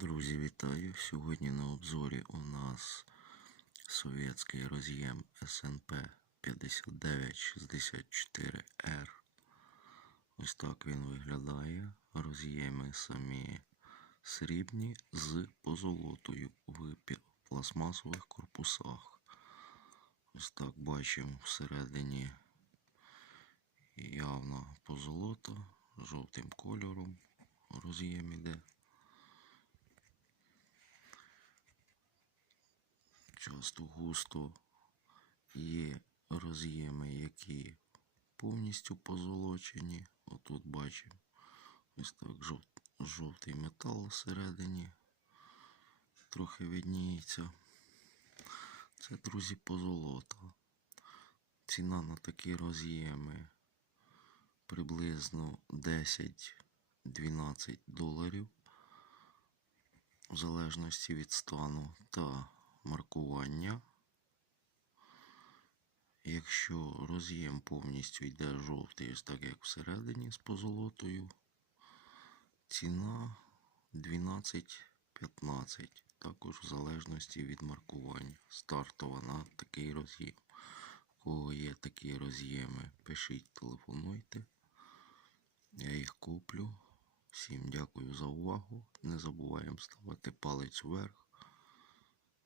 Друзі, вітаю! Сьогодні на обзорі у нас совєтський роз'єм СНП 5964R. Ось так він виглядає. Роз'єми самі срібні з позолотою в пластмасових корпусах. Ось так бачимо всередині явно позолота жовтим кольором. Роз'єм іде. Часто густо є роз'єми, які повністю позолочені. Отут бачимо ось так жов- жовтий метал всередині. Трохи видніється. Це, друзі, позолота. Ціна на такі роз'єми приблизно 10-12 доларів в залежності від стану та маркування. Якщо роз'єм повністю йде жовтий, ось так як всередині з позолотою, ціна 12-15, також в залежності від маркування. Стартова на такий роз'єм. У кого є такі роз'єми, пишіть, телефонуйте. Я їх куплю. Всім дякую за увагу. Не забуваємо ставити палець вверх.